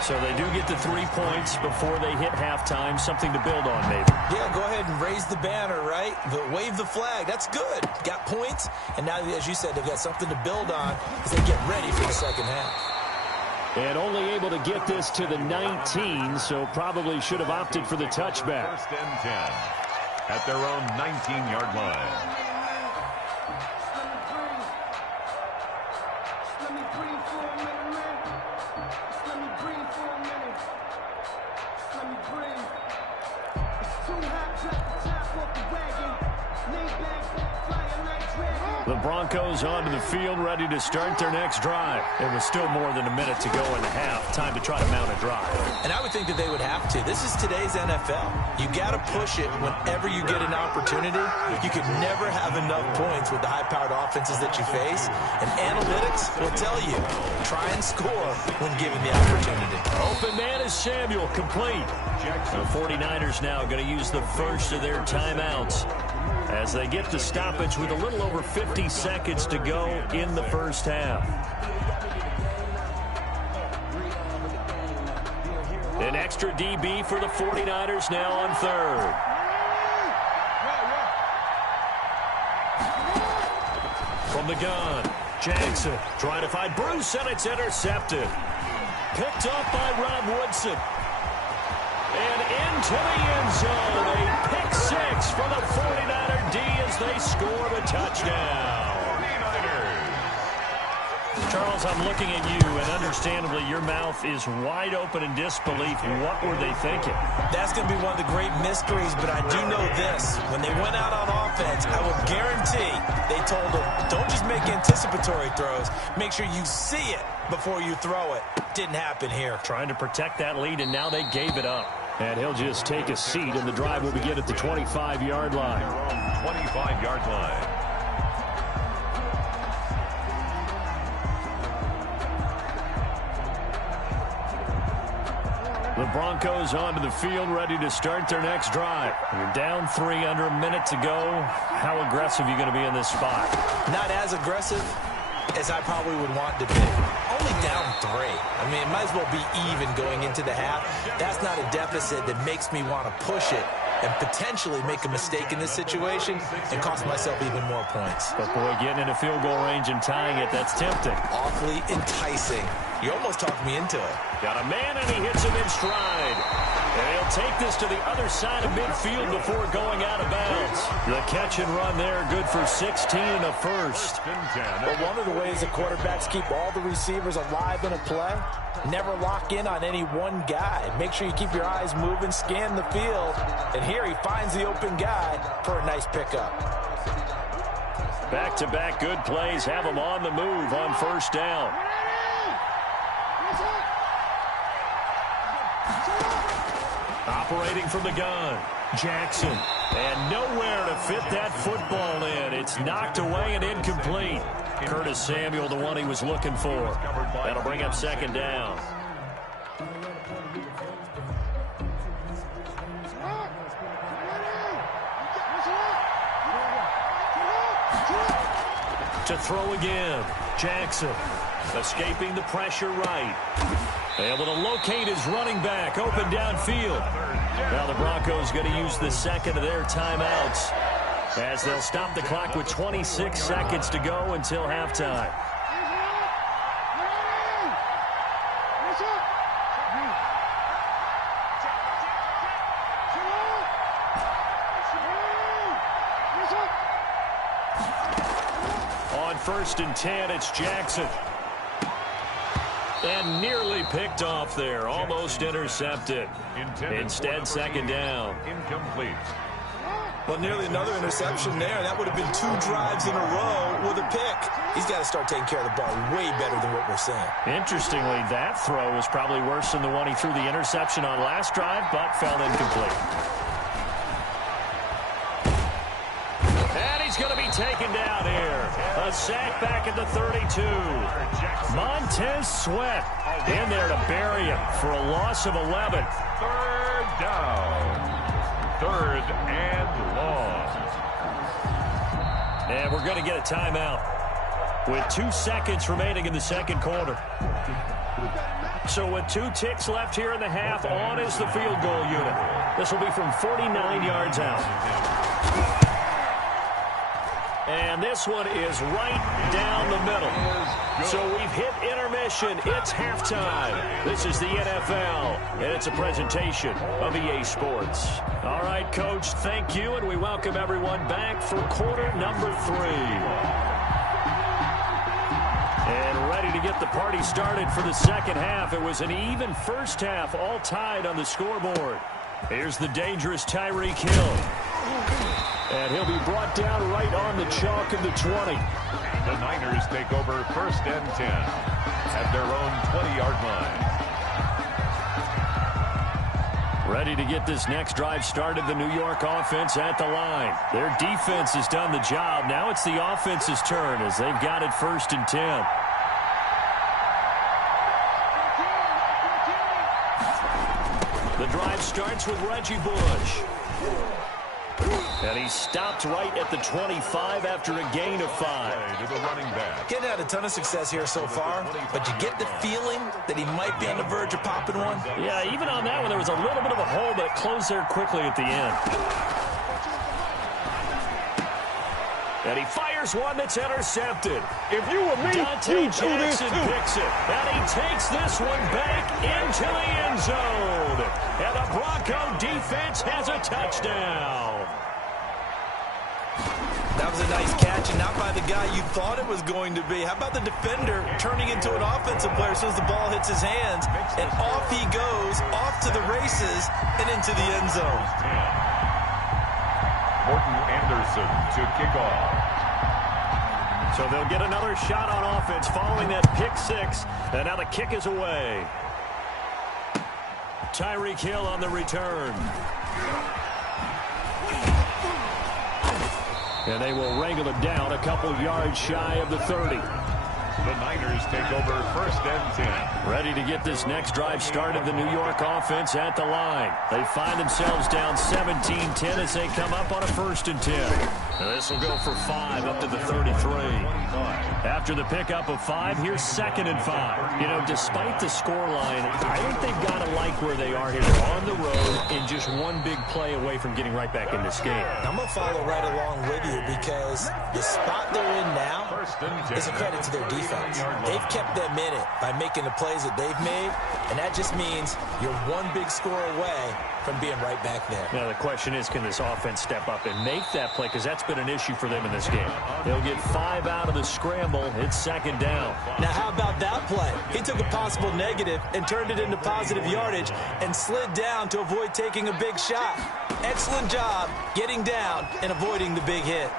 So they do get the 3 points before they hit halftime. Something to build on, maybe. Yeah, go ahead and raise the banner, right? Wave the flag. That's good. Got points, and now, as you said, they've got something to build on as they get ready for the second half. And only able to get this to the 19, so probably should have opted for the touchback. 1st and 10 at their own 19-yard line. The Broncos onto the field, ready to start their next drive. It was still more than a minute to go in the half. Time to try to mount a drive. And I would think that they would have to. This is today's NFL. You got to push it whenever you get an opportunity. You could never have enough points with the high-powered offenses that you face. And analytics will tell you, try and score when given the opportunity. Open man is Samuel, complete. The 49ers now going to use the first of their timeouts as they get the stoppage with a little over 50 seconds to go in the first half. An extra DB for the 49ers now on third. From the gun, Jackson trying to find Bruce, and it's intercepted. Picked up by Rob Woodson. And into the end zone, a pick six for the 49er D as they score the touchdown. 49ers. Charles, I'm looking at you, and understandably your mouth is wide open in disbelief. What were they thinking? That's going to be one of the great mysteries, but I do know this. When they went out on offense, I will guarantee they told them, don't just make anticipatory throws. Make sure you see it before you throw it. Didn't happen here. Trying to protect that lead, and now they gave it up. And he'll just take a seat, and the drive will begin at the 25-yard line. 25-yard line. The Broncos onto the field, ready to start their next drive. You're down 3, under a minute to go. How aggressive are you going to be in this spot? Not as aggressive as I probably would want to be. Only down 3. I mean, it might as well be even going into the half. That's not a deficit that makes me want to push it and potentially make a mistake in this situation and cost myself even more points. But, boy, getting into field goal range and tying it, that's tempting. Awfully enticing. You almost talked me into it. Got a man, and he hits him in stride. And he'll take this to the other side of midfield before going out of bounds. The catch and run there, good for 16 and a first. But one of the ways that quarterbacks keep all the receivers alive in a play, never lock in on any one guy. Make sure you keep your eyes moving, scan the field. And here he finds the open guy for a nice pickup. Back-to-back good plays have him on the move on first down. Operating from the gun, Jackson. And nowhere to fit that football in. It's knocked away and incomplete. Curtis Samuel, the one he was looking for. That'll bring up second down. To throw again, Jackson. Escaping the pressure right. Able to locate his running back, open downfield. Now the Broncos going to use the second of their timeouts as they'll stop the clock with 26 seconds to go until halftime. On 1st and 10, it's Jackson. And nearly picked off there. Almost intercepted. Instead, second down. Incomplete. Well, nearly another interception there. That would have been 2 drives in a row with a pick. He's got to start taking care of the ball way better than what we're seeing. Interestingly, that throw was probably worse than the one he threw the interception on last drive, but fell incomplete. And he's going to be taken down here. A sack back at the 32. Montez Sweat in there to bury him for a loss of 11. 3rd down. 3rd and long. And we're going to get a timeout with 2 seconds remaining in the second quarter. So with 2 ticks left here in the half, on is the field goal unit. This will be from 49 yards out. And this one is right down the middle. So we've hit intermission. It's halftime. This is the NFL, and it's a presentation of EA Sports. All right, Coach, thank you, and we welcome everyone back for quarter number 3. And ready to get the party started for the second half. It was an even first half, all tied on the scoreboard. Here's the dangerous Tyreek Hill. And he'll be brought down right on the chalk of the 20. The Niners take over 1st and 10 at their own 20-yard line. Ready to get this next drive started, the New York offense at the line. Their defense has done the job. Now it's the offense's turn as they've got it 1st and 10. The drive starts with Reggie Bush. And he stopped right at the 25 after a gain of 5. To the running back. Getting had a ton of success here so far, but you get the feeling that he might be on the verge of popping one. Yeah, even on that one, there was a little bit of a hole, but it closed there quickly at the end. And he fires one that's intercepted. If you were me, Dante you'd do this Jackson too. picks it. And he takes this one back into the end zone. And the Bronco defense has a touchdown. That was a nice catch, and not by the guy you thought it was going to be. How about the defender turning into an offensive player as soon as the ball hits his hands, and off he goes, off to the races, and into the end zone. Morton Anderson to kick off. So they'll get another shot on offense following that pick 6. And now the kick is away. Tyreek Hill on the return. And they will wrangle it down a couple yards shy of the 30. The Niners take over 1st and 10. Ready to get this next drive started, the New York offense at the line. They find themselves down 17-10 as they come up on a 1st and 10. Now this will go for 5 up to the 33. After the pickup of 5, here's 2nd and 5. You know, despite the scoreline, I think they've got to like where they are here. They're on the road and just one big play away from getting right back in this game. I'm going to follow right along with you because the spot they're in now is a credit to their defense. They've kept them in it by making the plays that they've made, and that just means you're one big score away from being right back there. Now the question is, can this offense step up and make that play? Because that's been an issue for them in this game. They'll get 5 out of the scramble. It's 2nd down. Now how about that play? He took a possible negative and turned it into positive yardage and slid down to avoid taking a big shot. Excellent job getting down and avoiding the big hit.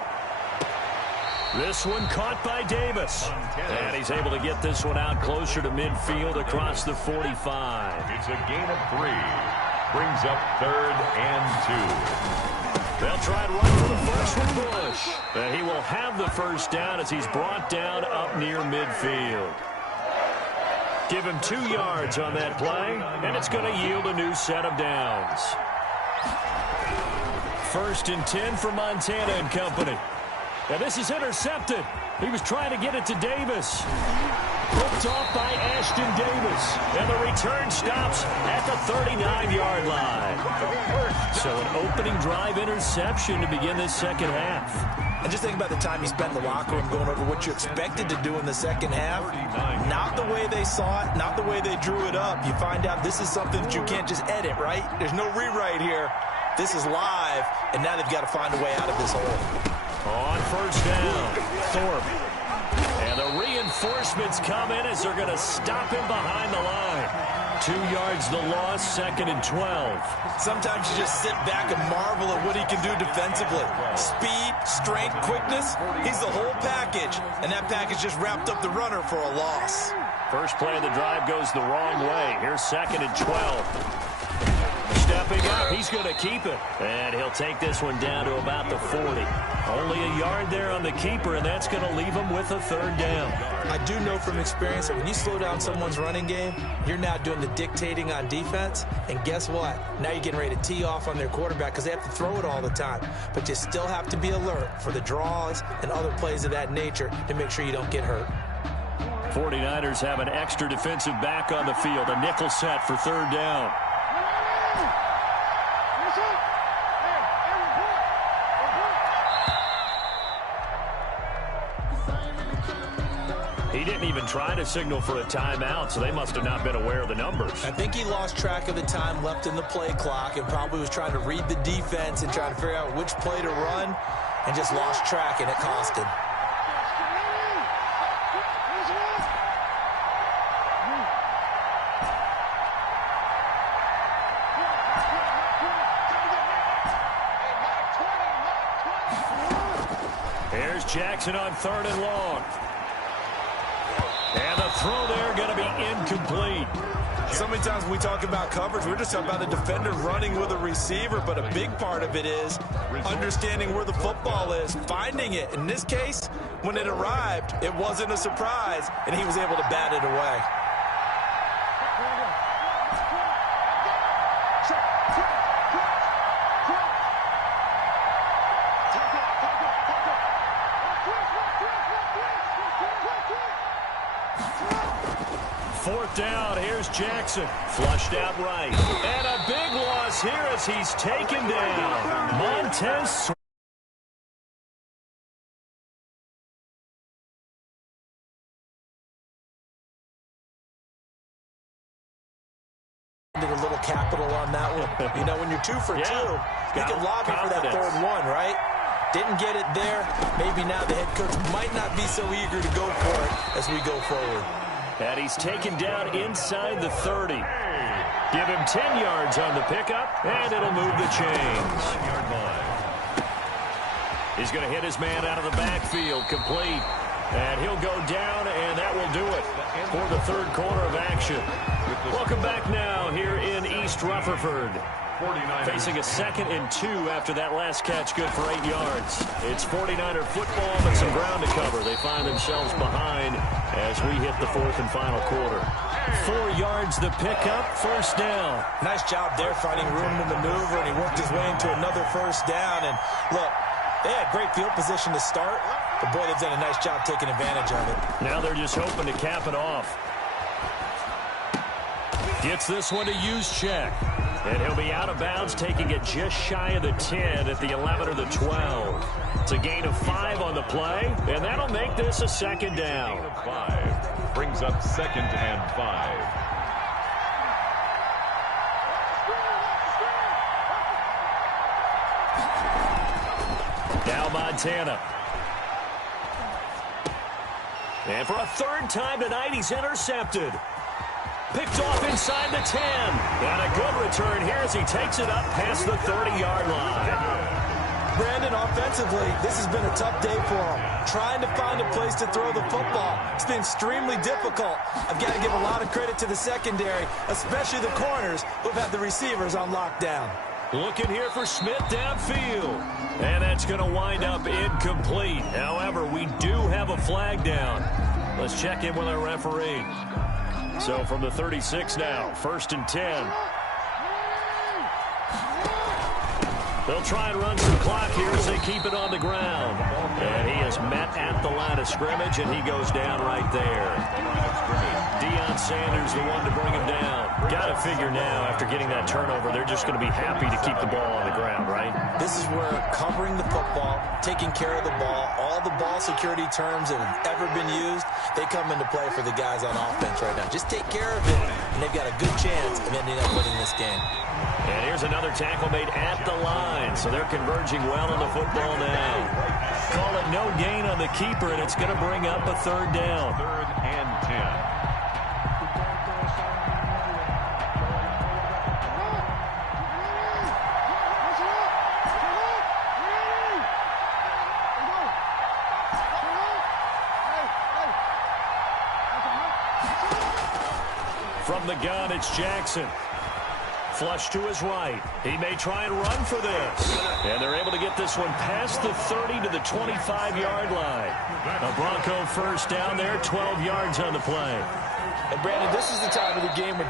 This one caught by Davis. And he's able to get this one out closer to midfield across the 45. It's a gain of 3. Brings up 3rd and 2. They'll try and run for the first with Bush. And he will have the 1st down as he's brought down up near midfield. Give him 2 yards on that play, and it's going to yield a new set of downs. 1st and 10 for Montana and company. And this is intercepted. He was trying to get it to Davis. Picked off by Ashton Davis. And the return stops at the 39-yard line. So an opening drive interception to begin this 2nd half. And just think about the time you spent in the locker room going over what you expected to do in the 2nd half. Not the way they saw it, not the way they drew it up. You find out this is something that you can't just edit, right? There's no rewrite here. This is live, and now they've got to find a way out of this hole. On 1st down, Thorpe. And the reinforcements come in as they're going to stop him behind the line. 2 yards the loss, 2nd and 12. Sometimes you just sit back and marvel at what he can do defensively. Speed, strength, quickness, he's the whole package. And that package just wrapped up the runner for a loss. First play of the drive goes the wrong way. Here's 2nd and 12. Stepping up, he's going to keep it. And he'll take this one down to about the 40. Only a yard there on the keeper, and that's going to leave him with a 3rd down. I do know from experience that when you slow down someone's running game, you're now doing the dictating on defense. And guess what? Now you're getting ready to tee off on their quarterback because they have to throw it all the time. But you still have to be alert for the draws and other plays of that nature to make sure you don't get hurt. 49ers have an extra defensive back on the field, a nickel set for 3rd down. He didn't even try to signal for a timeout, so they must have not been aware of the numbers. I think he lost track of the time left in the play clock and probably was trying to read the defense and trying to figure out which play to run and just lost track, and it cost him. Jackson on 3rd and long. And the throw there going to be incomplete. So many times when we talk about coverage, we're just talking about a defender running with a receiver, but a big part of it is understanding where the football is, finding it. In this case, when it arrived, it wasn't a surprise, and he was able to bat it away. Fourth down, here's Jackson. Flushed out right. And a big loss here as he's taken down. Montez. Did a little capital on that one. You know, when you're 2 for 2, you can lobby for that 3rd one, right? Didn't get it there. Maybe now the head coach might not be so eager to go for it as we go forward. And he's taken down inside the 30. Give him 10 yards on the pickup, and it'll move the chains. He's going to hit his man out of the backfield, complete. And he'll go down, and that will do it for the 3rd quarter of action. Welcome back now here in East Rutherford. Facing a 2nd and 2 after that last catch, good for 8 yards. It's 49er football, but some ground to cover. They find themselves behind as we hit the 4th and final quarter. 4 yards the pickup, 1st down. Nice job there finding room to maneuver, and he worked his way into another 1st down. And look, they had great field position to start, but boy, they've done a nice job taking advantage of it. Now they're just hoping to cap it off. Gets this one to Juszczyk. And he'll be out of bounds, taking it just shy of the 10 at the 11 or the 12. It's a gain of 5 on the play, and that'll make this a 2nd down. 5 brings up 2nd and 5. Now Montana. And for a 3rd time tonight, he's intercepted. Picked off inside the 10. And a good return here as he takes it up past the 30-yard line. Brandon, offensively, this has been a tough day for him. Trying to find a place to throw the football. It's been extremely difficult. I've got to give a lot of credit to the secondary, especially the corners who've had the receivers on lockdown. Looking here for Smith downfield. And that's going to wind up incomplete. However, we do have a flag down. Let's check in with our referee. So from the 36 now, 1st and 10. They'll try and run some clock here as they keep it on the ground. And he is met at the line of scrimmage, and he goes down right there. Deion Sanders, the one to bring him down. Got to figure now, after getting that turnover, they're just going to be happy to keep the ball on the ground, right? This is where covering the football, taking care of the ball, all the ball security terms that have ever been used, they come into play for the guys on offense right now. Just take care of it, and they've got a good chance of ending up winning this game. And here's another tackle made at the line, so they're converging well on the football now. Call it no gain on the keeper, and it's going to bring up a 3rd down. 3rd and 10. From the gun, it's Jackson. Flush to his right. He may try and run for this. And they're able to get this one past the 30 to the 25-yard line. A Bronco 1st down there, 12 yards on the play. And, Brandon, this is the time of the game when